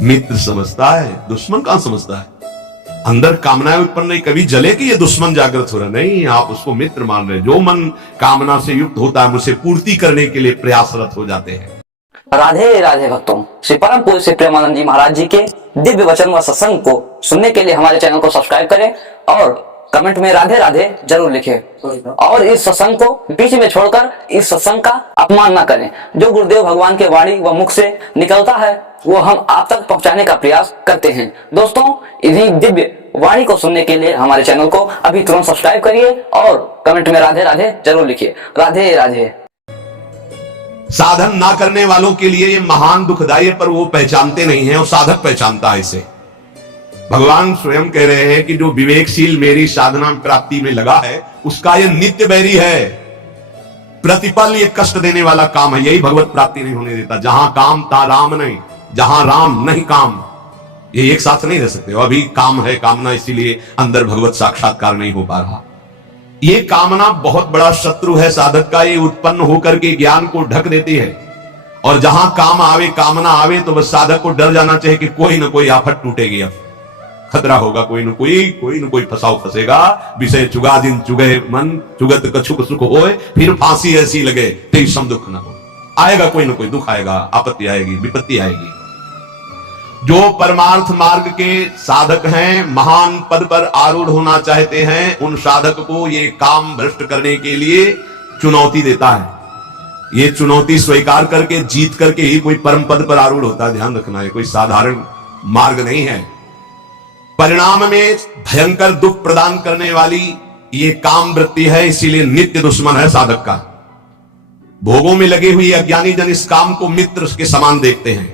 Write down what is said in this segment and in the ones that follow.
मित्र समझता है, दुश्मन कहां समझता है। अंदर कामनाएं उत्पन्न नहीं कभी जले कि ये दुश्मन जागृत हो रहा, नहीं, आप उसको मित्र मान रहे। जो मन कामना से युक्त होता है उसे पूर्ति करने के लिए प्रयासरत हो जाते हैं। राधे राधे भक्तों, श्री परम पूज्य श्री प्रेमानंद जी महाराज जी के दिव्य वचन व सत्संग को सुनने के लिए हमारे चैनल को सब्सक्राइब करें और कमेंट में राधे राधे जरूर लिखें। और इस सत्संग को बीच में छोड़कर इस सत्संग का अपमान न करें। जो गुरुदेव भगवान के वाणी व मुख से निकलता है वो हम आप तक पहुंचाने का प्रयास करते हैं। दोस्तों, इन्हीं दिव्य वाणी को सुनने के लिए हमारे चैनल को अभी तुरंत सब्सक्राइब करिए और कमेंट में राधे राधे जरूर लिखिए। राधे राधे। साधन ना करने वालों के लिए ये महान दुखदाई है, पर वो पहचानते नहीं है और साधक पहचानता है इसे। भगवान स्वयं कह रहे हैं कि जो विवेकशील मेरी साधना प्राप्ति में लगा है उसका ये नित्य बैरी है, प्रतिपल ये कष्ट देने वाला काम है, यही भगवत प्राप्ति नहीं होने देता। जहां काम ता राम नहीं, जहां राम नहीं काम, ये एक साथ नहीं रह सकते। अभी काम है कामना, इसीलिए अंदर भगवत साक्षात्कार नहीं हो पा रहा। ये कामना बहुत बड़ा शत्रु है साधक का, ये उत्पन्न होकर के ज्ञान को ढक देती है। और जहां काम आवे कामना आवे तो बस साधक को डर जाना चाहिए कि कोई ना कोई आफत टूटेगी, अब खतरा होगा, कोई न कोई फसाव फंसेगा। विषय चुगा दिन चुगे मन, चुगत कछुक सुख होए, फिर फांसी ऐसी लगे तेई सम दुख न हो। आएगा कोई ना कोई दुख आएगा, आपत्ति आएगी, विपत्ति आएगी। जो परमार्थ मार्ग के साधक हैं, महान पद पर आरूढ़ होना चाहते हैं, उन साधक को ये काम भ्रष्ट करने के लिए चुनौती देता है। ये चुनौती स्वीकार करके जीत करके ही कोई परम पद पर आरूढ़ होता है। ध्यान रखना है, कोई साधारण मार्ग नहीं है। परिणाम में भयंकर दुख प्रदान करने वाली ये काम वृत्ति है, इसीलिए नित्य दुश्मन है साधक का। भोगों में लगे हुए अज्ञानी जन इस काम को मित्र के समान देखते हैं,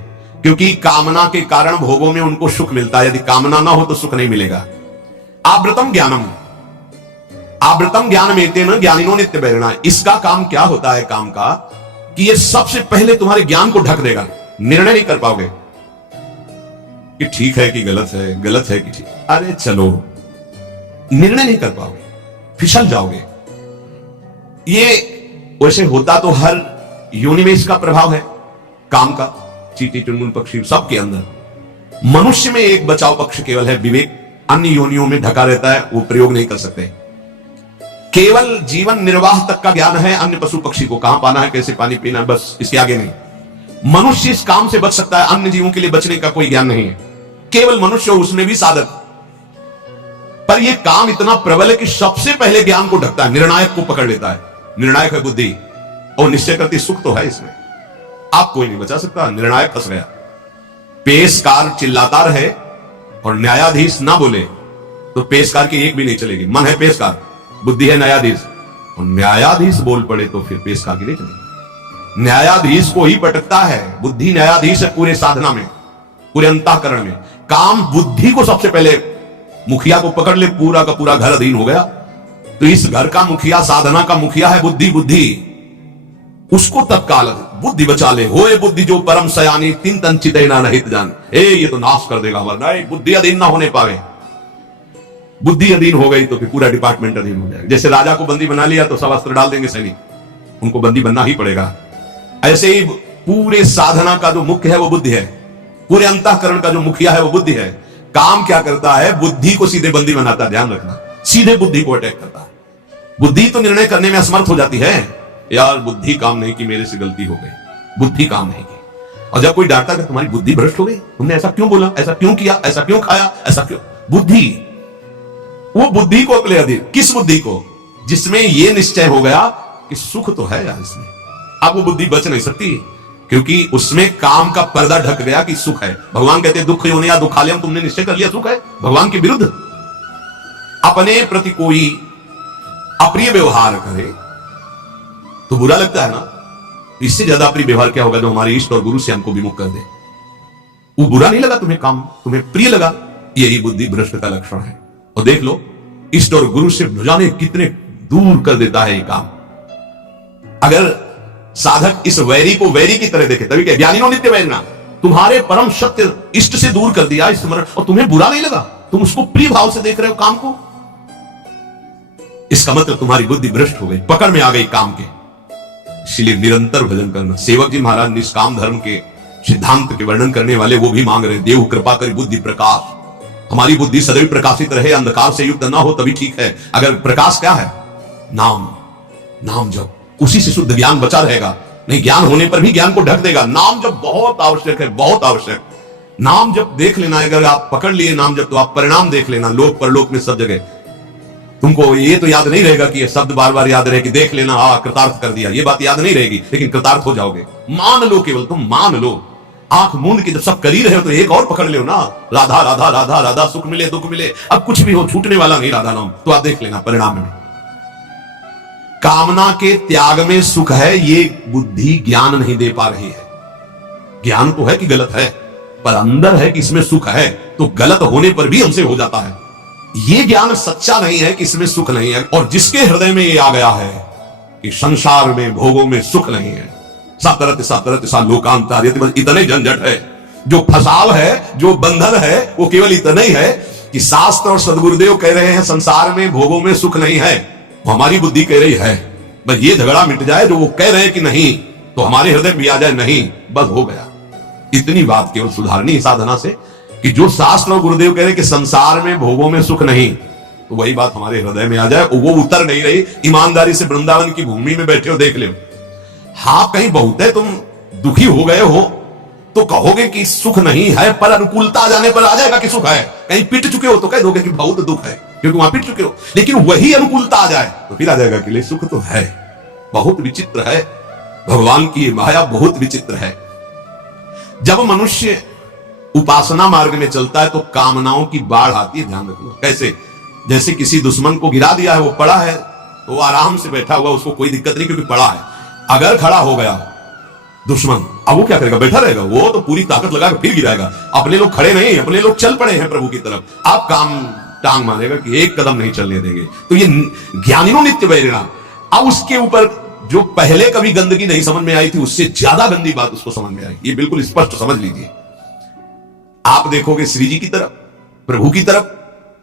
क्योंकि कामना के कारण भोगों में उनको सुख मिलता है। यदि कामना ना हो तो सुख नहीं मिलेगा। आवृतम ज्ञानम, आवृतम ज्ञान में तेन ज्ञानिनो नित्य बैरिणा। इसका काम क्या होता है काम का, कि ये सबसे पहले तुम्हारे ज्ञान को ढक देगा। निर्णय नहीं कर पाओगे कि ठीक है कि गलत है, गलत है कि ठीक, अरे चलो, निर्णय नहीं कर पाओगे, फिसल जाओगे। ये वैसे होता तो हर योनि में इसका प्रभाव है काम का, चींटी चुनमुन पक्षी सबके अंदर। मनुष्य में एक बचाव पक्ष केवल है विवेक, अन्य योनियों में ढका रहता है, वो प्रयोग नहीं कर सकते। केवल जीवन निर्वाह तक का ज्ञान है, अन्य पशु पक्षी को कहां पाना है, कैसे पानी पीना है, बस इसके आगे नहीं। मनुष्य इस काम से बच सकता है, अन्य जीवों के लिए बचने का कोई ज्ञान नहीं है। केवल मनुष्य, उसमें भी साधक। पर यह काम इतना प्रबल है कि सबसे पहले ज्ञान को ढकता है, निर्णायक को पकड़ लेता है। निर्णायक है बुद्धि, और निश्चय करती सुख तो है इसमें। आप कोई नहीं बचा सकता, निर्णायक फंस गया। पेशकार चिल्लाता रहे और न्यायाधीश ना बोले तो पेशकार की एक भी नहीं चलेगी। मन है पेशकार, बुद्धि है न्यायाधीश, और न्यायाधीश बोल पड़े तो फिर पेशकार की नहीं चलेगी। न्यायाधीश को ही पटकता है, बुद्धि न्यायाधीश है पूरे साधना में, पूरे अंतःकरण में। काम बुद्धि को सबसे पहले, मुखिया को पकड़ ले, पूरा का पूरा घर अधीन हो गया। तो इस घर का मुखिया, साधना का मुखिया है बुद्धि। बुद्धि उसको तत्काल बुद्धि बचा ले। होए बुद्धि जो परम सयानी, तीन तन चिते ना रहित जान। ये तो नाश कर देगा हमारा। नहीं, बुद्धि अधीन ना होने पावे। बुद्धि अधीन हो गई तो फिर पूरा डिपार्टमेंट अधीन हो जाएगा। जैसे राजा को बंदी बना लिया तो सब अस्त्र डाल देंगे सैनिक, उनको बंदी बनना ही पड़ेगा। ऐसे ही पूरे साधना का जो मुख्य है वो बुद्धि है, पूरे अंतःकरण का जो मुखिया है वो बुद्धि है। काम क्या करता है, बुद्धि को सीधे बंदी बनाता है। ध्यान रखना, सीधे बुद्धि को अटैक करता है। बुद्धि तो निर्णय करने में असमर्थ हो जाती है, यार बुद्धि काम नहीं की, मेरे से गलती हो गई, बुद्धि काम नहीं की। और जब कोई डांटता है तुम्हारी बुद्धि भ्रष्ट हो गई, तुमने ऐसा क्यों बोला, ऐसा क्यों किया, ऐसा क्यों खाया, ऐसा क्यों, बुद्धि। वो बुद्धि को अगले अधीन, किस बुद्धि को, जिसमें यह निश्चय हो गया कि सुख तो है यार इसमें। अब वो बुद्धि बच नहीं सकती, क्योंकि उसमें काम का पर्दा ढक गया कि सुख है। भगवान कहते हैं दुख योनि या दुखालयम, तुमने निश्चय कर लिया सुख है, भगवान के विरुद्ध। अपने प्रति कोई अप्रिय व्यवहार करे तो बुरा लगता है ना। इससे ज्यादा अप्रिय व्यवहार क्या होगा जो हमारे इष्ट और गुरु से हमको विमुख कर दे। वो बुरा नहीं लगा तुम्हें, काम तुम्हें प्रिय लगा, यही बुद्धि भ्रष्ट का लक्षण है। और देख लो, इष्ट और गुरु से जाने कितने दूर कर देता है ये काम। अगर साधक इस वैरी को वैरी की तरह देखे, तभी क्या ज्ञानिनो नित्य वैरिणा, तुम्हारे परम सत्य इष्ट से दूर कर दिया स्मरण, और तुम्हें बुरा नहीं लगा, तुम उसको प्रिय भाव से देख रहे हो काम को। इसका मतलब तुम्हारी बुद्धि भ्रष्ट हो गई, पकड़ में आ गई काम के। इसलिए निरंतर भजन करना। सेवक जी महाराज निष्काम धर्म के सिद्धांत के वर्णन करने वाले वो भी मांग रहे हैं, देव कृपा करी बुद्धि प्रकाश, हमारी बुद्धि सदैव प्रकाशित रहे, अंधकार से युक्त ना हो तभी ठीक है। अगर प्रकाश क्या है? नाम, नाम जप, उसी से शुद्ध ज्ञान बचा रहेगा। नहीं, ज्ञान होने पर भी ज्ञान को ढक देगा। नाम जप बहुत आवश्यक है, बहुत आवश्यक। नाम जप देख लेना, अगर आप पकड़ लिए नाम जप तो आप परिणाम देख लेना, लोक परलोक में सब जगह। तुमको ये तो याद नहीं रहेगा कि ये शब्द बार बार याद रहे कि देख लेना, हाँ कृतार्थ कर दिया, ये बात याद नहीं रहेगी, लेकिन कृतार्थ हो जाओगे। मान लो, केवल तुम मान लो। आंख मूंद के जब सब कर ही रहे हो तो एक और पकड़ लो ना, राधा राधा राधा राधा, सुख मिले दुख मिले, अब कुछ भी हो छूटने वाला नहीं राधा नाम, तो आप देख लेना परिणाम में। कामना के त्याग में सुख है, ये बुद्धि ज्ञान नहीं दे पा रही है। ज्ञान तो है कि गलत है, पर अंदर है कि इसमें सुख है, तो गलत होने पर भी हमसे हो जाता है। ये ज्ञान सच्चा नहीं है कि इसमें सुख नहीं है। और जिसके हृदय में ये आ गया है कि संसार में भोगों में सुख नहीं है, सातरत सा लोकांतर, इतने झंझट है, जो फसाव है, जो बंधन है, वो केवल इतना ही है कि शास्त्र और सदगुरुदेव कह रहे हैं संसार में भोगों में सुख नहीं है, वो हमारी बुद्धि कह रही है। बस ये झगड़ा मिट जाए, जो वो कह रहे हैं कि नहीं, तो हमारे हृदय में आ जाए नहीं, बस हो गया। इतनी बात केवल सुधारनी साधना से कि जो शास्त्र और गुरुदेव कह रहे हैं कि संसार में भोगों में सुख नहीं, तो वही बात हमारे हृदय में आ जाए। वो उतर नहीं रही। ईमानदारी से वृंदावन की भूमि में बैठे हो, देख लो, हाँ कहीं बहुत है, तुम दुखी हो गए हो तो कहोगे कि सुख नहीं है, पर अनुकूलता आ जाने पर आ जाएगा कि सुख है। कहीं पिट चुके हो तो कह दोगे कि बहुत दुख है, क्योंकि वहां पिट चुके हो। लेकिन वही अनुकूलता आ जाए तो फिर आ जाएगा कि ले सुख तो है। बहुत विचित्र है भगवान की माया, बहुत विचित्र है। जब मनुष्य उपासना मार्ग में चलता है तो कामनाओं की बाढ़ आती है, ध्यान रखना। कैसे? जैसे किसी दुश्मन को गिरा दिया है, वो पड़ा है तो वो आराम से बैठा हुआ, उसको कोई दिक्कत नहीं क्योंकि पड़ा है। अगर खड़ा हो गया दुश्मन, अब वो क्या करेगा? बैठा रहेगा? वो तो पूरी ताकत लगा के फिर गिराएगा। अपने लोग खड़े नहीं, अपने लोग चल पड़े हैं प्रभु की तरफ। आप काम टांग मारेगा कि एक कदम नहीं चलने देंगे। तो ये ज्ञानियों नित्य वैरिणा। अब उसके ऊपर जो पहले कभी गंदगी नहीं समझ में आई थी, उससे ज्यादा गंदी बात उसको समझ में आई। ये बिल्कुल स्पष्ट समझ लीजिए। आप देखोगे श्री जी की तरफ, प्रभु की तरफ,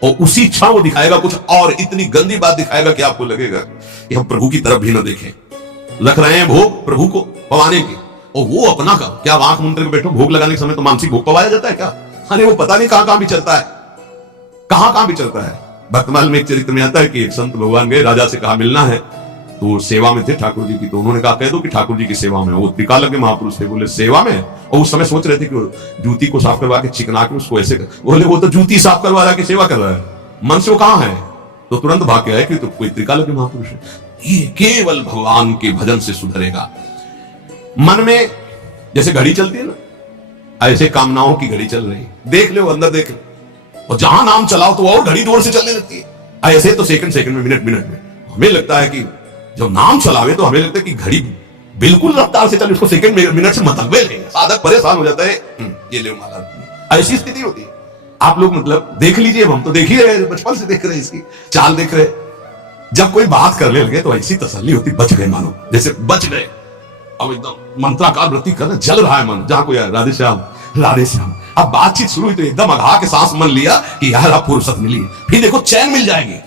और उसी क्षण वो दिखाएगा कुछ और इतनी गंदी बात दिखाएगा कि आपको लगेगा कि हम प्रभु की तरफ भी ना देखें। रख रहे हैं भोग प्रभु को पवाने के, और वो अपना का क्या आंख मूंद करके बैठो, भोग लगाने के समय तो मानसिक भोग पवाया जाता है क्या? अरे वो पता नहीं कहां कहां भी चलता है, कहां कहां भी चलता है। भक्तमाल में एक चरित्र में आता है कि एक संत भगवान गए, राजा से कहा मिलना है, तो सेवा में थे ठाकुर जी की, तो उन्होंने कहा कह दो कि ठाकुर जी की सेवा में। वो त्रिकाल के महापुरुष थे, बोले सेवा में? और उस समय सोच रहे थे कि जूती को साफ करवा के चिकना के उसको ऐसे बोले, वो तो जूती साफ करवा रहा है कि सेवा कर रहा है, मन से वो कहां है? तो तुरंत भाग के आए कि तो कोई त्रिकाल के महापुरुष है। ये केवल भगवान के भजन से सुधरेगा। मन में जैसे घड़ी चलती है ना, ऐसे कामनाओं की घड़ी चल रही, देख लो अंदर देख लो, और जहां नाम चलाओ तो और घड़ी जोर से चलने लगती है। ऐसे तो सेकंड सेकंड में, मिनट मिनट में। हमें लगता है कि जब नाम चलावे तो हमें लगता है कि घड़ी बिल्कुल रफ्तार से चले, उसको सेकंड मिनट से मतलब ले। साधक परेशान हो जाता है, ये ले माला। ऐसी स्थिति होती है। आप लोग मतलब देख लीजिए, हम तो देख ही रहे, बचपन से देख रहे, इसकी चाल देख रहे। जब कोई बात करने लगे तो ऐसी तसल्ली होती, बच गए, मानो जैसे बच गए। अब एकदम मंत्राकार वृत्ति कर, जल रहा है मन, जहां कोई राधे श्याम राधे श्याम। अब बातचीत शुरू हुई तो एकदम अघा के सांस मन लिया कि यार आप फुर्सत मिली, फिर देखो चैन मिल जाएगी।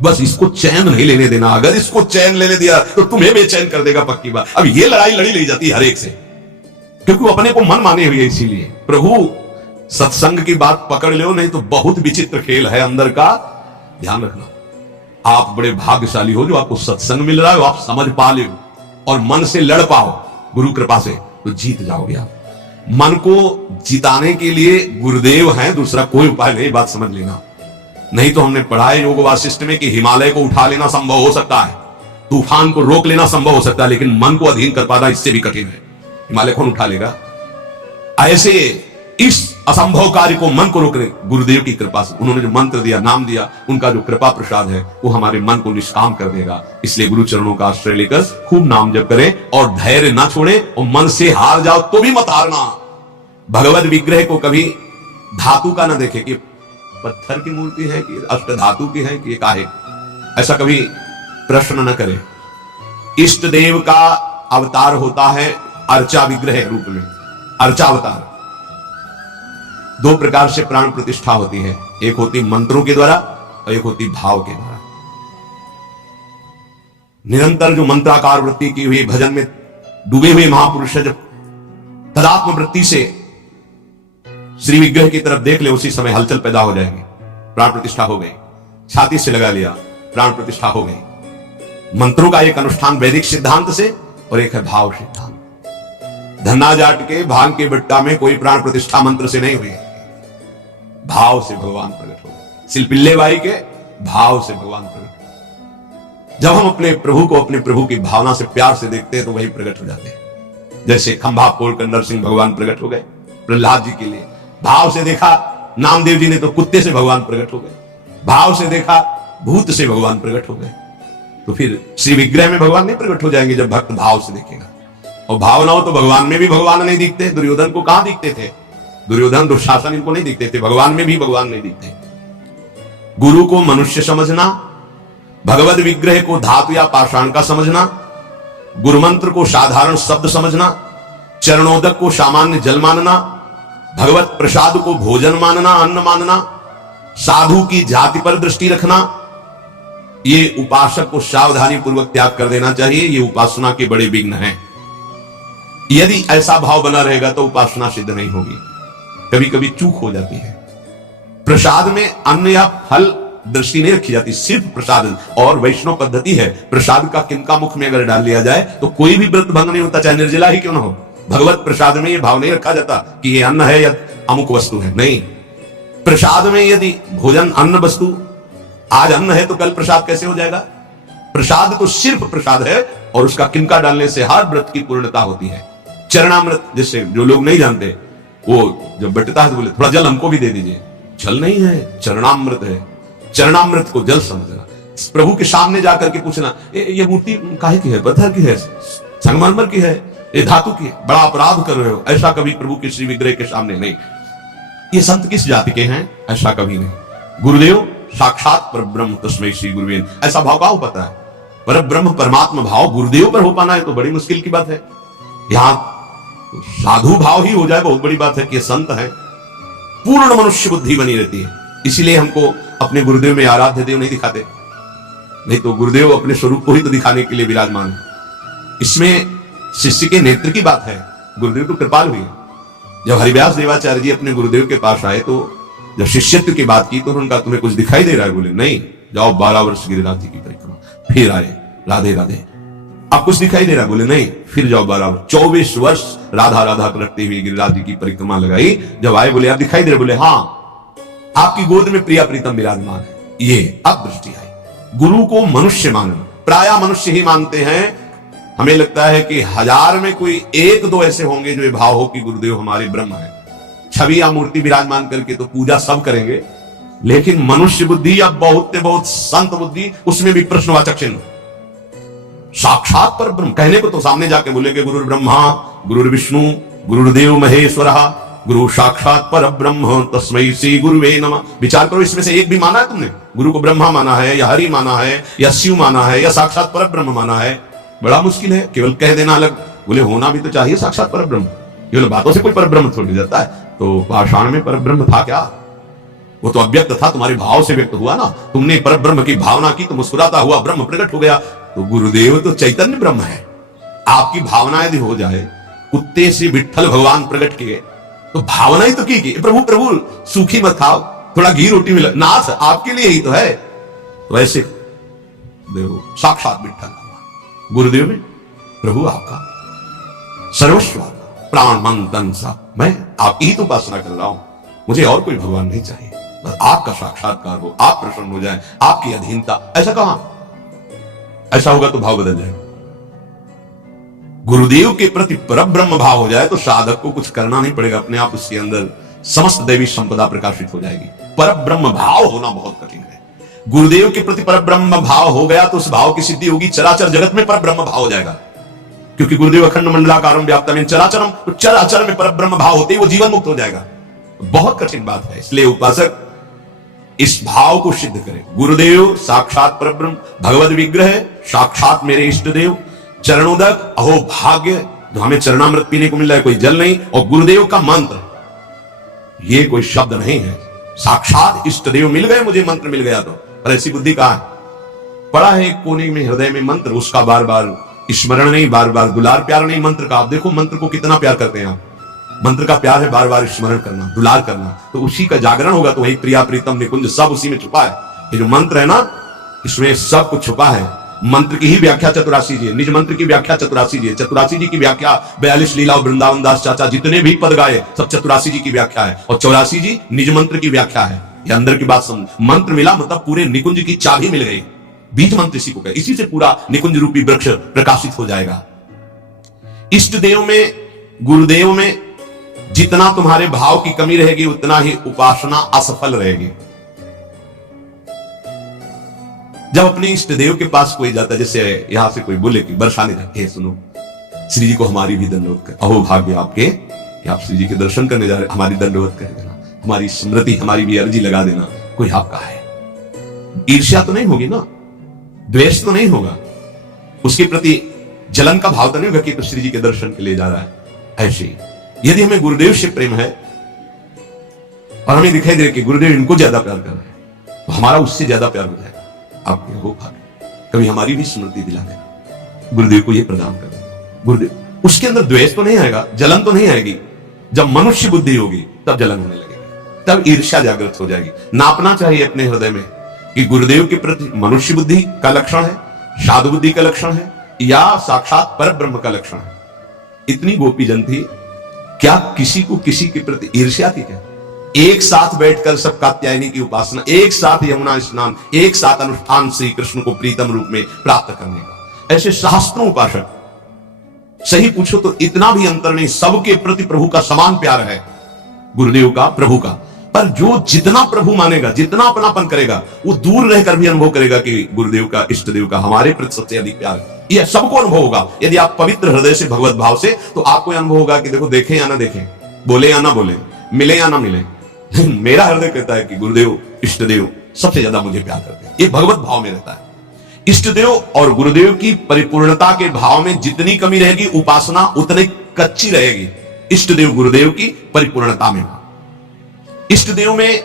बस इसको चैन नहीं लेने देना। अगर इसको चैन लेने दिया तो तुम्हें बेचैन कर देगा, पक्की बात। अब ये लड़ाई लड़ी ली जाती है हर एक से, क्योंकि वो अपने को मन माने हुए। इसीलिए प्रभु सत्संग की बात पकड़ लो, नहीं तो बहुत विचित्र खेल है अंदर का। ध्यान रखना, आप बड़े भाग्यशाली हो जो आपको सत्संग मिल रहा है, आप समझ पा लो और मन से लड़ पाओ गुरु कृपा से, तो जीत जाओगे आप। मन को जिताने के लिए गुरुदेव हैं, दूसरा कोई उपाय नहीं, बात समझ लेना। नहीं तो हमने पढ़ा है योग वासिष्ठ में कि हिमालय को उठा लेना संभव हो सकता है, तूफान को रोक लेना संभव हो सकता है, लेकिन मन को अधीन कर पाना इससे भी कठिन है। हिमालय कौन उठा लेगा? ऐसे इस असंभव कार्य को मन को रोक रहे गुरुदेव की कृपा से। उन्होंने जो मंत्र दिया, नाम दिया, उनका जो कृपा प्रसाद है वो हमारे मन को निष्काम कर देगा। इसलिए गुरु चरणों का आश्रय लेकर खूब नाम जप करें और धैर्य ना छोड़े, और मन से हार जाओ तो भी मत हारना। भगवत विग्रह को कभी धातु का ना देखे कि पत्थर की मूर्ति है कि अष्ट धातु की है कि काहे, ऐसा कभी प्रश्न न करें। इष्ट देव का अवतार होता है अर्चा विग्रह रूप में, अर्चा अवतार। दो प्रकार से प्राण प्रतिष्ठा होती है, एक होती मंत्रों के द्वारा और एक होती भाव के द्वारा। निरंतर जो मंत्राकार वृत्ति की हुई भजन में डूबे हुए महापुरुष जब तदात्म वृत्ति से श्री विग्रह की तरफ देख ले, उसी समय हलचल पैदा हो जाएगी, प्राण प्रतिष्ठा हो गई। छाती से लगा लिया, प्राण प्रतिष्ठा हो गई। मंत्रों का एक अनुष्ठान वैदिक सिद्धांत से और एक है भाव सिद्धांत। धन्ना जाट के भांग के बट्टा में कोई प्राण प्रतिष्ठा मंत्र से नहीं हुई, भाव से भगवान प्रकट हो गए। सिलपिल्ले बाई के भाव से भगवान प्रकट हो। जब हम अपने प्रभु की भावना से प्यार से देखते हैं तो वही प्रकट हो जाते हैं। जैसे खंभा फोड़कर नरसिंह भगवान प्रकट हो गए प्रहलाद जी के लिए, भाव से देखा। नामदेव जी ने तो कुत्ते से भगवान प्रकट हो गए, भाव से देखा। भूत से भगवान प्रकट हो गए। तो फिर श्री विग्रह में भगवान नहीं प्रकट हो जाएंगे जब भक्त भाव से देखेगा। और भाव ना हो तो भगवान में भी भगवान नहीं दिखते। दुर्योधन को कहां दिखते थे? दुर्योधन दुशासन इनको नहीं दिखते थे, भगवान में भी भगवान नहीं दिखते। गुरु को मनुष्य समझना, भगवत विग्रह को धातु या पाषाण का समझना, गुरु मंत्र को साधारण शब्द समझना, चरणोदक को सामान्य जल मानना, भगवत प्रसाद को भोजन मानना, अन्न मानना, साधु की जाति पर दृष्टि रखना, ये उपासक को सावधानी पूर्वक त्याग कर देना चाहिए। ये उपासना के बड़े विघ्न हैं। यदि ऐसा भाव बना रहेगा तो उपासना सिद्ध नहीं होगी। कभी कभी चूक हो जाती है। प्रसाद में अन्न या फल दृष्टि नहीं रखी जाती, सिर्फ प्रसाद। और वैष्णव पद्धति है, प्रसाद का किनका मुख में अगर डाल लिया जाए तो कोई भी व्रत भंग नहीं होता, चाहे निर्जला ही क्यों ना हो। भगवत प्रसाद में यह भाव नहीं रखा जाता कि ये अन्न है या अमुक वस्तु है, नहीं। प्रसाद में यदि भोजन अन्न वस्तु, आज अन्न है तो कल प्रसाद कैसे हो जाएगा? प्रसाद तो सिर्फ प्रसाद है और उसका किनका डालने से हर व्रत की पूर्णता होती है। चरणामृत, जिससे जो लोग नहीं जानते, वो जब बटता है तो बोले थोड़ा जल हमको भी दे दीजिए। जल नहीं है, चरणामृत है। चरणामृत को जल समझना, प्रभु के सामने जाकर के पूछना ये मूर्ति काहे की है? पत्थर की है, संगमरमर की है, ये धातु की है, बड़ा अपराध कर रहे हो। ऐसा कभी प्रभु के श्री विग्रह के सामने नहीं। ये संत किस जाति के हैं? ऐसा कभी नहीं। गुरुदेव साक्षात परब्रह्म तस्मै श्री गुरुवे, ऐसा भाव का हो पाता है। परब्रह्म परमात्मा भाव गुरुदेव पर हो पाना है तो बड़ी मुश्किल की बात है। यहां साधु भाव ही हो जाए बहुत बड़ी बात है कि संत है। पूर्ण मनुष्य बुद्धि बनी रहती है। इसीलिए हमको अपने गुरुदेव में आराध्य देव नहीं दिखाते, नहीं तो गुरुदेव अपने स्वरूप को ही तो दिखाने के लिए विराजमान है। इसमें शिष्य के नेत्र की बात है। गुरुदेव तो कृपाल हुई। जब हरिव्यास देवाचार्य जी अपने गुरुदेव के पास आए तो जब शिष्यत्व की बात की तो उनका तुम्हें कुछ दिखाई दे रहा है? बोले नहीं, जाओ 12 वर्ष गिरिराज जी की परिक्रमा। फिर आए, राधे राधे, अब कुछ दिखाई दे रहा? बोले नहीं, फिर जाओ 12 वर्ष। 24 वर्ष राधा राधा करते हुए गिरिराज जी की परिक्रमा लगाई। जब आए बोले आप दिखाई दे रहे? बोले हाँ, आपकी गोद में प्रिया प्रीतम विराजमान है। ये अब दृष्टि आई। गुरु को मनुष्य मानना, प्राय मनुष्य ही मानते हैं। हमें लगता है कि 1000 में कोई 1-2 ऐसे होंगे जो ये भाव हो कि गुरुदेव हमारे ब्रह्म है। छवि या मूर्ति विराजमान करके तो पूजा सब करेंगे, लेकिन मनुष्य बुद्धि या बहुत संत बुद्धि, उसमें भी प्रश्नवाचक चिन्ह। साक्षात पर ब्रह्म कहने को तो सामने जाके बोलेंगे गुरु ब्रह्मा गुरु विष्णु गुरुदेव महेश्वर गुरु साक्षात पर ब्रह्म तस्मै श्री गुरुवे नमः। विचार करो, इसमें से एक भी माना है तुमने? गुरु को ब्रह्मा माना है या हरि माना है या शिव माना है या साक्षात पर ब्रह्म माना है? बड़ा मुश्किल है। केवल कह देना अलग, बोले होना भी तो चाहिए साक्षात पर ब्रह्म। केवल बातों से कोई पर ब्रह्म थोड़ी हो जाता है। तो पाषाण में पर ब्रह्म था क्या? वो तो अव्यक्त था, तुम्हारे भाव से व्यक्त हुआ ना। तुमने पर ब्रह्म की भावना की तो मुस्कुराता हुआ ब्रह्म प्रकट हो गया। तो गुरुदेव तो चैतन्य ब्रह्म है। आपकी भावना यदि हो जाए, कुत्ते से विट्ठल भगवान प्रकट किए तो भावना ही तो की प्रभु प्रभु सूखी मत खाओ, थोड़ा घी रोटी मिला, नाथ आपके लिए ही तो है। तो ऐसे देखो साक्षात विट्ठल भगवान गुरुदेव में प्रभु आपका सर्वस्व, प्राण मन तन सा मैं आपकी ही तो उपासना कर रहा हूं। मुझे और कोई भगवान नहीं चाहिए, बस आपका साक्षात्कार हो, आप प्रसन्न हो जाए, आपकी अधीनता। ऐसा कहां? ऐसा होगा तो भाव बदल जाएगा। गुरुदेव के प्रति परब्रह्म भाव हो जाए तो साधक को कुछ करना नहीं पड़ेगा, अपने आप उसके अंदर समस्त दैवी संपदा प्रकाशित हो जाएगी। परब्रह्म भाव होना बहुत कठिन है। गुरुदेव के प्रति परब्रह्म भाव हो गया तो उस भाव की सिद्धि होगी, चराचर जगत में परब्रह्म भाव हो जाएगा। क्योंकि गुरुदेव अखंड मंडलाकारम व्याप्तम चराचरम, तो चराचर में परब्रह्म भाव होते ही वो जीवन मुक्त हो जाएगा। बहुत कठिन बात है। इसलिए उपासक इस भाव को सिद्ध करे। गुरुदेव साक्षात परब्रह्म, भगवद विग्रह साक्षात मेरे इष्ट देव, चरणोदक अहो भाग्य जो हमें चरणामृत पीने को मिल रहा है, कोई जल नहीं। और गुरुदेव का मंत्र, ये कोई शब्द नहीं है, साक्षात इष्ट देव मिल गए, मुझे मंत्र मिल गया तो। पर ऐसी बुद्धि कहां है? पड़ा है एक कोने में हृदय में मंत्र, उसका बार बार स्मरण नहीं, बार बार दुलार प्यार नहीं मंत्र का। आप देखो मंत्र को कितना प्यार करते हैं आप। मंत्र का प्यार है बार बार स्मरण करना, दुलार करना, तो उसी का जागरण होगा। तो वही प्रिया प्रीतम निकुंज सब उसी में छुपा है। ये जो मंत्र है ना, इसमें सब कुछ छुपा है। मंत्र की ही व्याख्या चतुरासी जी है, निज मंत्र की व्याख्या चतुरासी जी है। चतुरासी जी की व्याख्या 42 लीला और वृंदावन दास चाचा जितने भी पद गाए सब चतुरासी जी की व्याख्या है, और 84 जी निज मंत्र की व्याख्या है। ये अंदर की बात समझ, मंत्र मिला मतलब पूरे निकुंज की चाबी मिल गई। बीज मंत्र इसी को कहे, इसी से पूरा निकुंज रूपी वृक्ष प्रकाशित हो जाएगा। इष्ट देव में, गुरुदेव में जितना तुम्हारे भाव की कमी रहेगी उतना ही उपासना असफल रहेगी। जब अपने इष्ट देव के पास कोई जाता है, जैसे यहां से कोई बोले कि बरसाने जाके, सुनो श्री जी को हमारी भी दंडवत कर, अहो भाग्य आपके कि आप श्री जी के दर्शन करने जा रहे, हमारी दंडवत कर देना, हमारी स्मृति, हमारी भी अर्जी लगा देना। कोई आपका है, ईर्ष्या तो नहीं होगी ना, द्वेष तो नहीं होगा, उसके प्रति जलन का भाव तो नहीं होगा कि तो श्री जी के दर्शन के लिए जा रहा है। ऐसे ही यदि हमें गुरुदेव से प्रेम है और हमें दिखाई दे रहा है कि गुरुदेव इनको ज्यादा प्यार कर रहे हैं, तो हमारा उससे ज्यादा प्यार हो जाएगा। आपके हो भाग्य, कभी हमारी भी स्मृति दिला देगा, गुरुदेव को यह प्रदान कर देगा। गुरुदेव, उसके अंदर द्वेष तो नहीं आएगा, जलन तो नहीं आएगी। जब मनुष्य बुद्धि होगी तब जलन होने लगेगी, तब ईर्ष्या जागृत हो जाएगी। नापना चाहिए अपने हृदय में कि गुरुदेव के प्रति मनुष्य बुद्धि का लक्षण है, साधु बुद्धि का लक्षण है, या साक्षात पर ब्रह्म का लक्षण है। इतनी गोपी जन थी, क्या किसी को किसी के प्रति ईर्ष्या थी क्या? एक साथ बैठकर सब कात्यायनी की उपासना, एक साथ यमुना स्नान, एक साथ अनुष्ठान श्री कृष्ण को प्रीतम रूप में प्राप्त करने का। ऐसे सहस्त्रों उपासक, सही पूछो तो इतना भी अंतर नहीं, सबके प्रति प्रभु का समान प्यार है, गुरुदेव का, प्रभु का। पर जो जितना प्रभु मानेगा, जितना अपनापन करेगा, वो दूर रहकर भी अनुभव करेगा कि गुरुदेव का, इष्ट देव का हमारे प्रति सबसे अधिक प्यार है। यह सबको अनुभव होगा। यदि आप पवित्र हृदय से, भगवत भाव से, तो आपको अनुभव होगा कि देखो, देखें या ना देखें, बोले या ना बोले, मिले या ना मिले, मेरा हृदय कहता है कि गुरुदेव, इष्ट देव सबसे ज्यादा मुझे प्यार करते हैं। ये भगवत भाव में रहता है। इष्ट देव और गुरुदेव की परिपूर्णता के भाव में जितनी कमी रहेगी, उपासना उतनी कच्ची रहेगी। इष्ट देव गुरुदेव की परिपूर्णता में, इष्ट देव में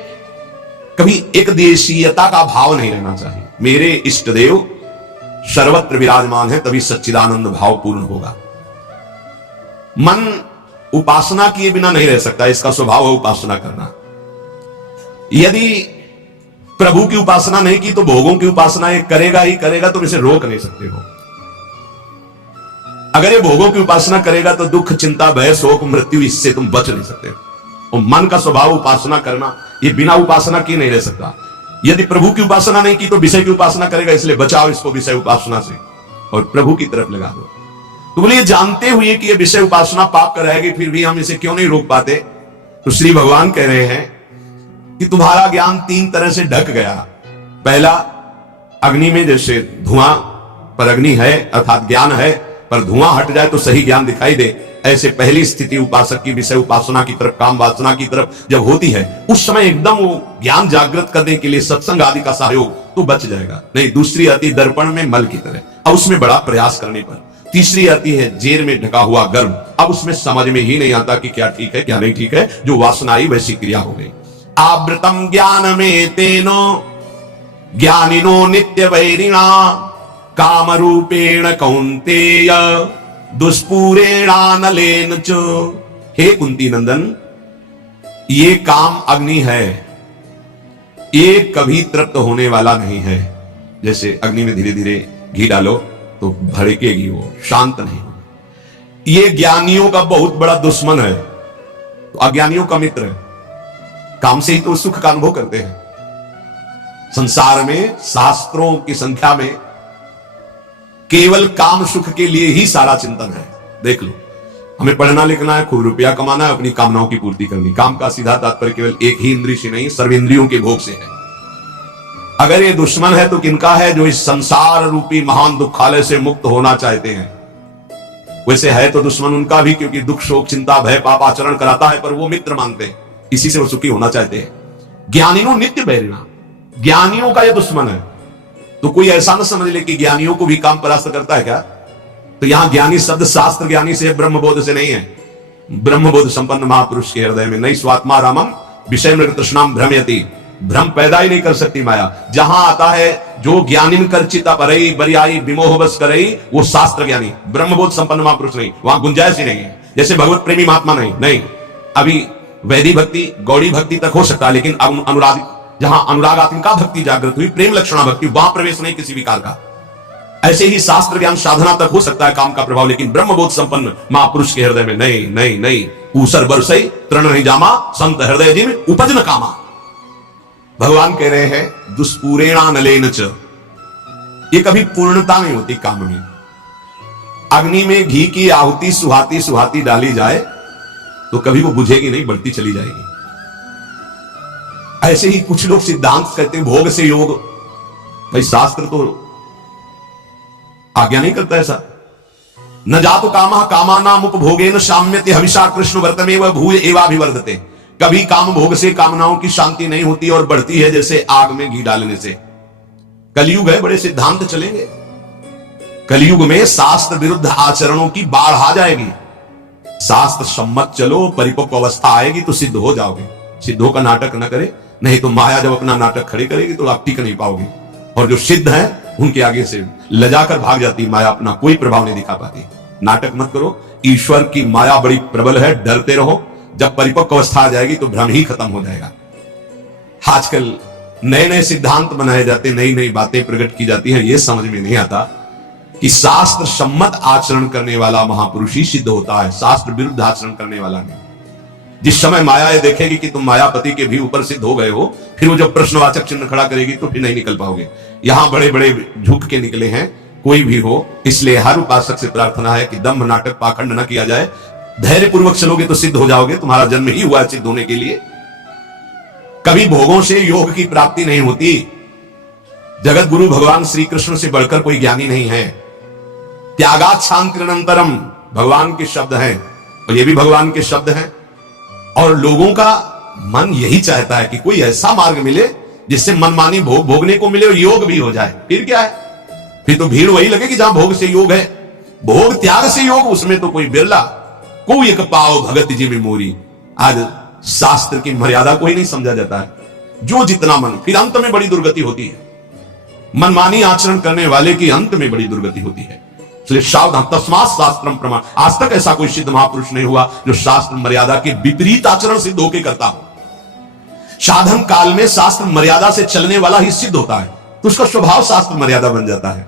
कभी एक देशीयता का भाव नहीं रहना चाहिए। मेरे इष्ट देव सर्वत्र विराजमान है, तभी सच्चिदानंद भाव पूर्ण होगा। मन उपासना किए बिना नहीं रह सकता, इसका स्वभाव है उपासना करना। यदि प्रभु की उपासना नहीं की तो भोगों की उपासना ये करेगा ही करेगा, तुम इसे रोक नहीं सकते हो। अगर ये भोगों की उपासना करेगा तो दुख, चिंता, भय, शोक, मृत्यु, इससे तुम बच नहीं सकते हो। और मन का स्वभाव उपासना करना, ये बिना उपासना की नहीं रह सकता। यदि प्रभु की उपासना नहीं की तो विषय की उपासना करेगा, इसलिए बचाओ इसको विषय उपासना से और प्रभु की तरफ लगा दो। तो बोले, जानते हुए कि ये विषय उपासना पाप कराएगी, फिर भी हम इसे क्यों नहीं रोक पाते? तो श्री भगवान कह रहे हैं कि तुम्हारा ज्ञान तीन तरह से ढक गया। पहला, अग्नि में जैसे धुआं पर अग्नि है, अर्थात ज्ञान है, पर धुआं हट जाए तो सही ज्ञान दिखाई दे, ऐसे पहली स्थिति उपासक की विषय उपासना की तरफ, काम वासना की तरफ जब होती है, उस समय एकदम वो ज्ञान जागृत करने के लिए सत्संग आदि का सहयोग तो बच जाएगा। नहीं, दूसरी आती दर्पण में मल की तरह, अब उसमें बड़ा प्रयास करने पर। तीसरी आती है जेर में ढका हुआ गर्भ, अब उसमें समझ में ही नहीं आता कि क्या ठीक है क्या नहीं ठीक है, जो वासना आई वैसी क्रिया हो गई। आवृतम ज्ञान में तेनो ज्ञानिनो नित्य वैरिणा काम रूपेण कौन्तेय दुष्पूरेणानलेन च। हे कुंती नंदन, ये काम अग्नि है, ये कभी तृप्त होने वाला नहीं है। जैसे अग्नि में धीरे धीरे घी डालो तो भड़केगी, वो शांत नहीं होगी। ये ज्ञानियों का बहुत बड़ा दुश्मन है, तो अज्ञानियों का मित्र है। काम से ही तो सुख का अनुभव करते हैं। संसार में शास्त्रों की संख्या में केवल काम सुख के लिए ही सारा चिंतन है। देख लो, हमें पढ़ना लिखना है, खूब रुपया कमाना है, अपनी कामनाओं की पूर्ति करनी। काम का सीधा तात्पर्य केवल एक ही इंद्रिय से नहीं, सर्वेंद्रियों के भोग से है। अगर ये दुश्मन है तो किनका है? जो इस संसार रूपी महान दुखालय से मुक्त होना चाहते हैं। वैसे है तो दुश्मन उनका भी, क्योंकि दुख, शोक, चिंता, भय, पाप आचरण कराता है, पर वो मित्र मानते हैं, इसी से वो सुखी होना चाहते हैं। ज्ञानिनो नित्य बैरिणा, ज्ञानियों का ये दुश्मन है। तो कोई ऐसा न समझ ले कि ज्ञानियों को भी काम परास्त करता है क्या? तो यहां ज्ञानी शब्द शास्त्र ज्ञानी से, ब्रह्मबोध से नहीं है। ब्रह्मबोध संपन्न महापुरुष के हृदय में नहीं स्वात्मा रामम विषय मृग तृष्णाम भ्रमयति, भ्रम पैदा ही नहीं कर सकती माया। जहां आता है जो ज्ञानिन कर्चिता परई बरियाई विमोह बस करई, वो शास्त्र ज्ञानी, ब्रह्मबोध संपन्न महापुरुष नहीं, वहां गुंजाइश ही नहीं है। जैसे भगवत प्रेमी महात्मा नहीं, अभी वैदिक भक्ति गौड़ी भक्ति तक हो सकता है, लेकिन अब अनुराग, जहां अनुरागात्मिका भक्ति जागृत हुई, प्रेम लक्षणा भक्ति, वहां प्रवेश नहीं किसी विकार का। ऐसे ही शास्त्र ज्ञान साधना तक हो सकता है काम का प्रभाव, लेकिन ब्रह्मबोध संपन्न महापुरुष के हृदय में नहीं नहीं नहीं। ऊसर बरसई तृण नहीं जामा, संत हृदय जिन उपज न कामा। भगवान कह रहे हैं दुष्पूरेणा नलेन च, ये कभी पूर्णता नहीं होती काम में। अग्नि में घी की आहुति सुहाती सुहाती डाली जाए तो कभी वो बुझेगी नहीं, बढ़ती चली जाएगी। ऐसे ही कुछ लोग सिद्धांत कहते हैं भोग से योग, भाई शास्त्र तो आज्ञा नहीं करता ऐसा। न जातु कामः कामानाम उपभोगेन शाम्यते हविषा कृष्ण वर्तमेव भूय एवाभिवर्धते। कभी काम भोग से कामनाओं की शांति नहीं होती और बढ़ती है जैसे आग में घी डालने से। कलयुग है, बड़े सिद्धांत चलेंगे। कलयुग में शास्त्र विरुद्ध आचरणों की बाढ़ आ जाएगी। शास्त्र सम्मत चलो, परिपक्व अवस्था आएगी तो सिद्ध हो जाओगे। सिद्धों का नाटक न करे, नहीं तो माया जब अपना नाटक खड़े करेगी तो आप टिक नहीं पाओगे। और जो सिद्ध है उनके आगे से लजाकर भाग जाती माया, अपना कोई प्रभाव नहीं दिखा पाती। नाटक मत करो, ईश्वर की माया बड़ी प्रबल है, डरते रहो। जब परिपक्व अवस्था आ जाएगी तो भ्रम ही खत्म हो जाएगा। आजकल नए नए सिद्धांत बनाए जाते, नई नई बातें प्रकट की जाती हैं। यह समझ में नहीं आता कि शास्त्र सम्मत आचरण करने वाला महापुरुष ही सिद्ध होता है, शास्त्र विरुद्ध आचरण करने वाला नहीं। जिस समय माया ये देखेगी कि तुम मायापति के भी ऊपर सिद्ध हो गए हो, फिर वो जब प्रश्नवाचक चिन्ह खड़ा करेगी तो फिर नहीं निकल पाओगे। यहां बड़े बड़े झुक के निकले हैं, कोई भी हो। इसलिए हर उपासक से प्रार्थना है कि दंभ नाटक पाखंड न किया जाए। धैर्य पूर्वक चलोगे तो सिद्ध हो जाओगे। तुम्हारा जन्म ही हुआ है सिद्ध होने के लिए। कभी भोगों से योग की प्राप्ति नहीं होती। जगत गुरु भगवान श्री कृष्ण से बढ़कर कोई ज्ञानी नहीं है। त्यागात् शान्तिरनन्तरम भगवान के शब्द हैं, और ये भी भगवान के शब्द हैं। और लोगों का मन यही चाहता है कि कोई ऐसा मार्ग मिले जिससे मनमानी भोग भोगने को मिले और योग भी हो जाए। फिर क्या है, फिर तो भीड़ वही लगेगी जहां भोग से योग है। भोग त्याग से योग, उसमें तो कोई बिरला। कोई एक पाओ भगत जी में मोरी। आज शास्त्र की मर्यादा को ही नहीं समझा जाता है। जो जितना मन, फिर अंत में बड़ी दुर्गति होती है। मनमानी आचरण करने वाले की अंत में बड़ी दुर्गति होती है। इसलिए सावधान, तस्मात् शास्त्रम प्रमाण। आज तक ऐसा कोई सिद्ध महापुरुष नहीं हुआ जो शास्त्र मर्यादा के विपरीत आचरण सिद्ध होकर करता हो। साधन काल में शास्त्र मर्यादा से चलने वाला ही सिद्ध होता है, तो उसका स्वभाव शास्त्र मर्यादा बन जाता है।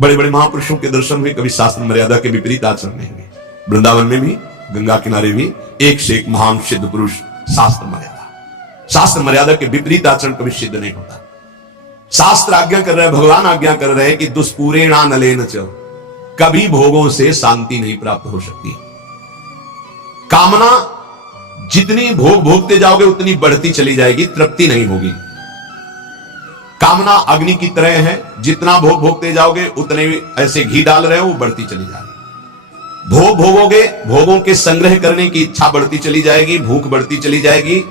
बड़े बड़े महापुरुषों के दर्शन में कभी शास्त्र मर्यादा के विपरीत आचरण नहीं हुए। वृंदावन में भी, गंगा किनारे भी एक से एक महान सिद्ध पुरुष। शास्त्र मर्यादा के विपरीत आचरण कभी सिद्ध नहीं होता। शास्त्र आज्ञा कर रहे हैं, भगवान आज्ञा कर रहे हैं कि दुष्पूरेणा नलेन च, कभी भोगों से शांति नहीं प्राप्त हो सकती। कामना जितनी भोग भोगते जाओगे उतनी बढ़ती चली जाएगी, तृप्ति नहीं होगी। कामना अग्नि की तरह है, जितना भोग भोगते जाओगे उतने ऐसे घी डाल रहे हो, वो बढ़ती चली जाएगी। भोग भोगोगे, भोगों के संग्रह करने की इच्छा बढ़ती चली जाएगी, भूख बढ़ती चली जाएगी।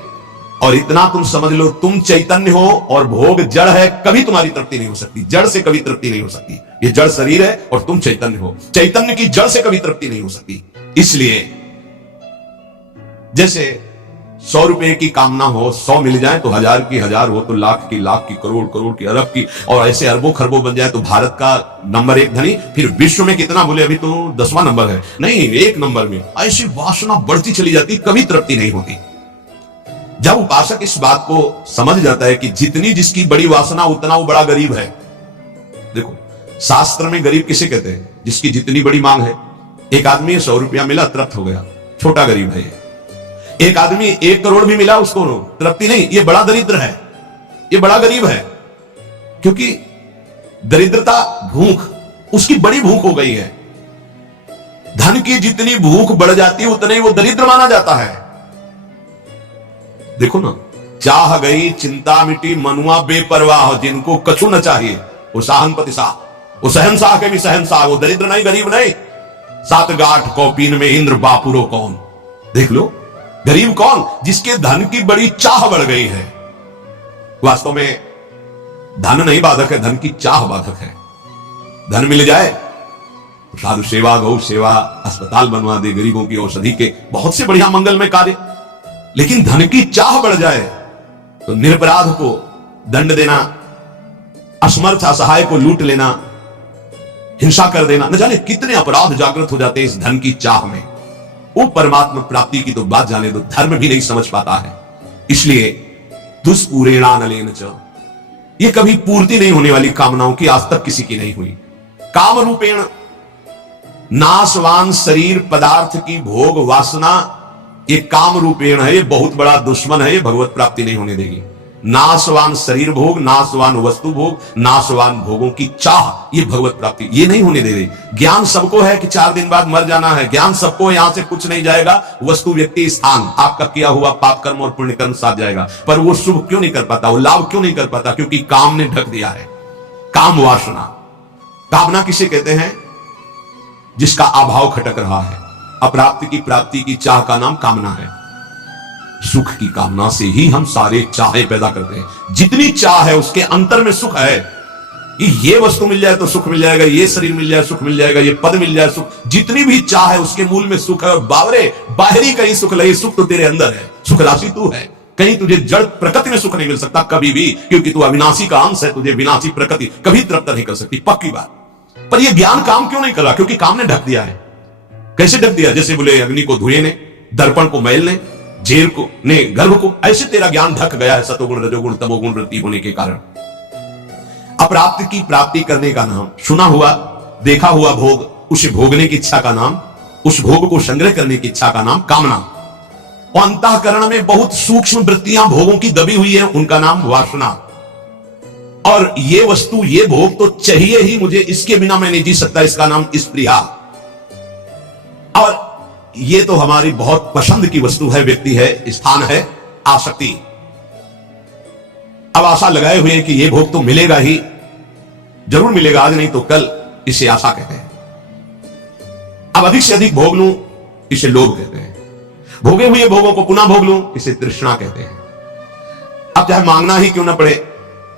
और इतना तुम समझ लो, तुम चैतन्य हो और भोग जड़ है, कभी तुम्हारी तृप्ति नहीं हो सकती। जड़ से कभी तृप्ति नहीं हो सकती। ये जड़ शरीर है और तुम चैतन्य हो। चैतन्य की जड़ से कभी तृप्ति नहीं हो सकती। इसलिए जैसे 100 रुपए की कामना हो, 100 मिल जाए तो 1000 की 1000 हो तो लाख की, करोड़ की, अरब की, और ऐसे अरबों खरबों बन जाए तो भारत का नंबर 1 धनी। फिर विश्व में कितना बोले, अभी तो 10वां नंबर है, नहीं 1 नंबर में। ऐसी वासना बढ़ती चली जाती, कभी तृप्ति नहीं होती। जब उपासक इस बात को समझ जाता है कि जितनी जिसकी बड़ी वासना उतना वो बड़ा गरीब है। देखो शास्त्र में गरीब किसे कहते हैं, जिसकी जितनी बड़ी मांग है। एक आदमी 100 रुपया मिला, तृप्त हो गया, छोटा गरीब है। एक आदमी 1 करोड़ भी मिला, उसको तृप्ति नहीं, ये बड़ा दरिद्र है, ये बड़ा गरीब है। क्योंकि दरिद्रता भूख, उसकी बड़ी भूख हो गई है। धन की जितनी भूख बढ़ जाती है उतने वो दरिद्र माना जाता है। देखो ना, चाह गई चिंता मिटी मनुआ बेपरवाह, जिनको कछु न चाहिए वो साहनपति शाह, वो शहनशाह के भी शहनशाह, वो दरिद्र नहीं गरीब नहीं। 7 गांठ कौपीन में इंद्र बापुरो कौन। देख लो, गरीब कौन, जिसके धन की बड़ी चाह बढ़ गई है। वास्तव में धन नहीं बाधक है, धन की चाह बाधक है। धन मिल जाए तो साधु सेवा, गौ सेवा, अस्पताल बनवा दे, गरीबों की औषधि के बहुत से बढ़िया मंगल में कार्य। लेकिन धन की चाह बढ़ जाए तो निरपराध को दंड देना, असमर्थ असहाय को लूट लेना, हिंसा कर देना, न जाने कितने अपराध जागृत हो जाते हैं इस धन की चाह में। वो परमात्मा प्राप्ति की तो बात जाने दो, धर्म भी नहीं समझ पाता है। इसलिए दुष्पूरेणानलेन च, ये कभी पूर्ति नहीं होने वाली कामनाओं की आज तक किसी की नहीं हुई। काम रूपेण नाशवान शरीर पदार्थ की भोग वासना, ये काम रूपेण है, ये बहुत बड़ा दुश्मन है, ये भगवत प्राप्ति नहीं होने देगी। नाशवान शरीर भोग, नाशवान वस्तु भोग, नाशवान भोगों की चाह, ये भगवत प्राप्ति ये नहीं होने दे रही। ज्ञान सबको है कि 4 दिन बाद मर जाना है, ज्ञान सबको है, यहां से कुछ नहीं जाएगा, वस्तु व्यक्ति स्थान आपका किया हुआ पाप कर्म और पुण्य कर्म साथ जाएगा। पर वो शुभ क्यों नहीं कर पाता, वो लाभ क्यों नहीं कर पाता? क्योंकि काम ने ढक दिया है। काम वासना, कामना किसे कहते हैं? जिसका अभाव खटक रहा है। अप्राप्ति की प्राप्ति की चाह का नाम कामना है। सुख की कामना से ही हम सारे चाहे पैदा करते हैं। जितनी चाह है उसके अंतर में सुख है। ये वस्तु मिल जाए तो सुख मिल जाएगा, ये शरीर मिल जाए सुख मिल जाएगा, ये पद मिल जाए सुख, जितनी भी चाह है उसके मूल में सुख है। और बावरे बाहरी कहीं सुख लगे, सुख तो तेरे अंदर है, सुख राशि तू है। कहीं तुझे जड़ प्रकृति में सुख नहीं मिल सकता कभी भी, क्योंकि तू अविनाशी का अंश है। तुझे विनाशी प्रकृति कभी तृप्त नहीं कर सकती, पक्की बात। पर यह ज्ञान काम क्यों नहीं कर रहा? क्योंकि काम ने ढक दिया है। कैसे ढक दिया? जैसे बोले अग्नि को धुएं ने, दर्पण को मैल ने, जेल को ने गर्भ को, ऐसे तेरा ज्ञान ढक गया है सतोगुण रजोगुण तमोगुण वृत्ति होने के कारण। अप्राप्ति की प्राप्ति करने का नाम, सुना हुआ देखा हुआ भोग, उसे भोगने की इच्छा का नाम, उस भोग को संग्रह करने की इच्छा का नाम कामना। और अंतःकरण में बहुत सूक्ष्म वृत्तियां भोगों की दबी हुई है, उनका नाम वासना। और ये वस्तु ये भोग तो चाहिए ही मुझे, इसके बिना मैं नहीं जी सकता, इसका नाम स्पृहा। और ये तो हमारी बहुत पसंद की वस्तु है, व्यक्ति है, स्थान है, आसक्ति। अब आशा लगाए हुए कि ये भोग तो मिलेगा ही, जरूर मिलेगा, आज नहीं तो कल, इसे आशा कहते हैं। अब अधिक से अधिक भोग लूं, इसे लोभ कहते हैं। भोगे हुए भोगों को पुनः भोग लूं, इसे तृष्णा कहते हैं। अब चाहे मांगना ही क्यों ना पड़े,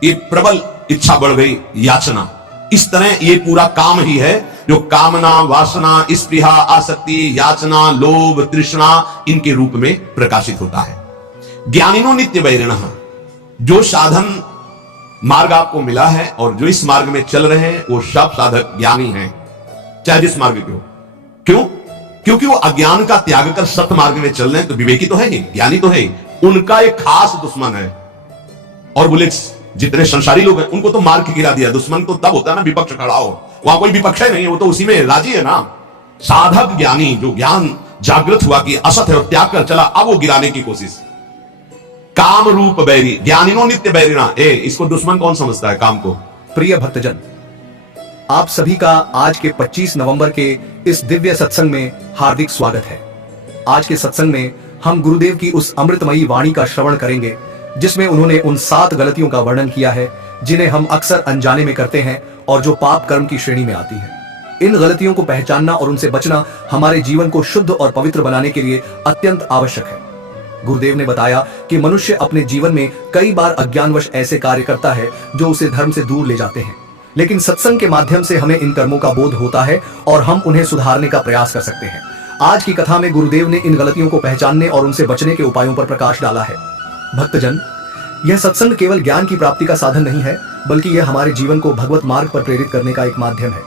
ये प्रबल इच्छा बढ़ गई, याचना। इस तरह ये पूरा काम ही है, जो कामना, वासना, स्पृहा, आसक्ति, याचना, लोभ, तृष्णा, इनके रूप में प्रकाशित होता है। ज्ञानिनो नित्य वैरिणः, जो साधन मार्ग आपको मिला है और जो इस मार्ग में चल रहे हैं, वो सब साधक ज्ञानी हैं, चाहे जिस मार्ग के हो। क्यों? क्योंकि वो अज्ञान का त्याग कर सत मार्ग में चल रहे हैं, तो विवेकी तो है ही, ज्ञानी तो है ही। उनका एक खास दुश्मन है। और बोले जितने संसारी लोग हैं उनको तो मार के गिरा दिया। दुश्मन तो तब होता है ना विपक्ष खड़ा हो, वहां कोई विपक्ष है नहीं, वो तो उसी में राजी है ना। साधक ज्ञानी, जो ज्ञान जागृत हुआ कि असत है और त्याग कर चला, अब वो गिराने की कोशिश। काम रूप बैरी, ज्ञानिनो नित्य बैरिणा। इसको दुश्मन कौन समझता है काम को? प्रिय भक्तजन, आप सभी का आज के 25 नवंबर के इस दिव्य सत्संग में हार्दिक स्वागत है। आज के सत्संग में हम गुरुदेव की उस अमृतमयी वाणी का श्रवण करेंगे, जिसमें उन्होंने उन 7 गलतियों का वर्णन किया है, जिन्हें हम अक्सर अनजाने में करते हैं और जो पाप कर्म की श्रेणी में आती है। इन गलतियों को पहचानना और उनसे बचना हमारे जीवन को शुद्ध और पवित्र बनाने के लिए अत्यंत आवश्यक है। गुरुदेव ने बताया कि मनुष्य अपने जीवन में कई बार अज्ञानवश ऐसे कार्य करता है जो उसे धर्म से दूर ले जाते हैं, लेकिन सत्संग के माध्यम से हमें इन कर्मों का बोध होता है और हम उन्हें सुधारने का प्रयास कर सकते हैं। आज की कथा में गुरुदेव ने इन गलतियों को पहचानने और उनसे बचने के उपायों पर प्रकाश डाला है। भक्तजन, यह सत्संग केवल ज्ञान की प्राप्ति का साधन नहीं है, बल्कि यह हमारे जीवन को भगवत मार्ग पर प्रेरित करने का एक माध्यम है।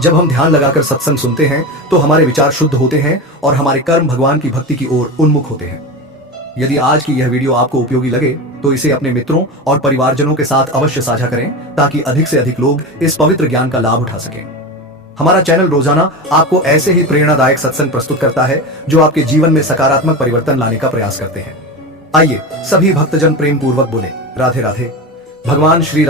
जब हम ध्यान लगाकर सत्संग सुनते हैं तो हमारे विचार शुद्ध होते हैं और हमारे कर्म भगवान की भक्ति की ओर उन्मुख होते हैं। यदि आज की यह वीडियो आपको उपयोगी लगे तो इसे अपने मित्रों और परिवारजनों के साथ अवश्य साझा करें, ताकि अधिक से अधिक लोग इस पवित्र ज्ञान का लाभ उठा सकें। हमारा चैनल रोजाना आपको ऐसे ही प्रेरणादायक सत्संग प्रस्तुत करता है, जो आपके जीवन में सकारात्मक परिवर्तन लाने का प्रयास करते हैं। आइए सभी भक्तजन प्रेम पूर्वक बोले राधे राधे। भगवान श्री